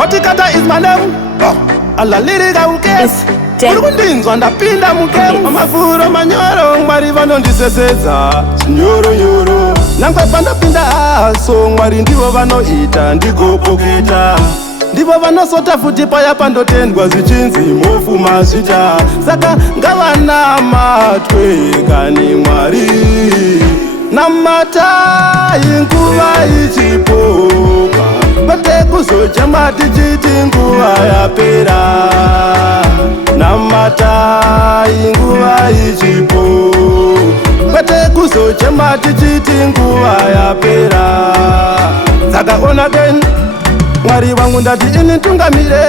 Otikata is my name. Alalirika ukes. Urikundinzwa ndapinda mukemu. Amafuro manyoro Mwari vanondiseseza nyoro nyoro. Nangwe pandapinda aso Mwari ndivo vanoita ndigopoketa. Ndivo vanosota futi paya pandotendwa zvichinzi mofuma zvita. Saka ngavanamatwe kani Mwari. Namata inguva ichipoka. Kwete kuzochema tichiti nguva yapera. Namata inguva ichipoka. Kwete kuzochema tichiti nguva yapera. Saka again. Mwari wangu ndati ini tungamire,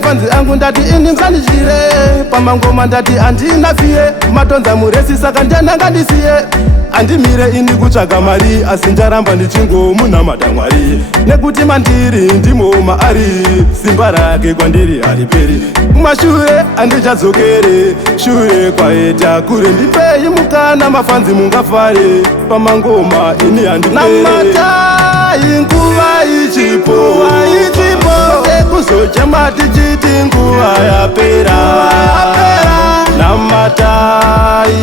fanzi angu ndati ini msanishire. Pamangoma ndati andina fie, matonza muresi saka njana ngandisiye. Andimire ini kutsvaga mari, asi njaramba ndichingo munamata Mwari. Nekuti mandiri ndimo maari, simba rake kwandiri hariperi. Kumashure andichadzokere, shure kwaita kure. Ndipei mukana mafanzi mungafare, pamangoma ini handipere. Namata inguva ichipo, kuzochema tichiti nguva yapera. Namata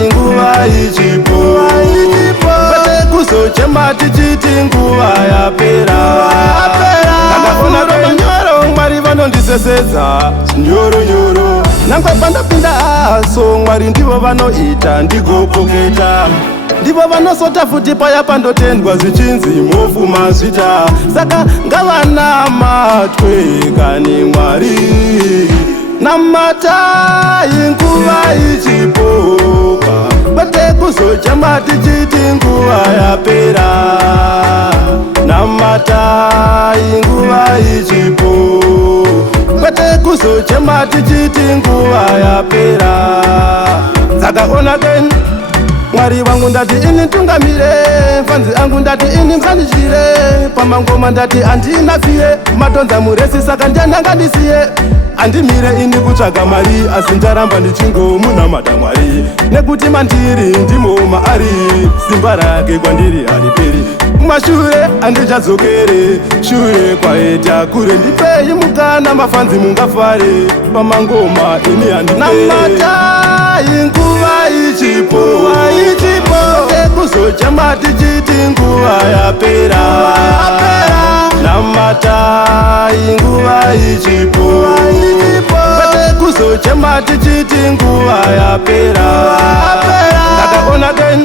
inguva ichipo, kwete kuzochema tichiti nguva yapera. Ndakaona nyoro Mwari vanondisesedza nyoro nyoro. Nangwe pandapinda aso Mwari ndivo vanoita ndigopoketa. Ndivo vanosota futi paya pandotendwa zvichinzi mofuma zvita. Saka ngavanamatwe kani Mwari. Namata inguva ichipoka. Kwete kuzochema tichiti nguva yapera. Namata inguva ichipoka. Kwete kuzochema tichiti nguva yapera. Saka again. Mwari wangu ndati ini tungamire, fanzi angu ndati ini msanishire. Pamangoma ndati andina fie, matonza muresi saka njana ngandisiye. Andimire ini kutsvaga mari, asi njaramba ndichingo munamata Mwari. Nekuti mandiri ndimo maari, simba rake kwandiri hariperi. Kumashure andichadzokere, shure kwaita kure. Ndipei mukana mafanzi mungafare, pamangoma ini handipere. Namata inguva ichipo, kuzochema tichiti nguva yapera. Namata inguva ichipo, kwete kuzochema tichiti nguva yapera. Ndakaona again.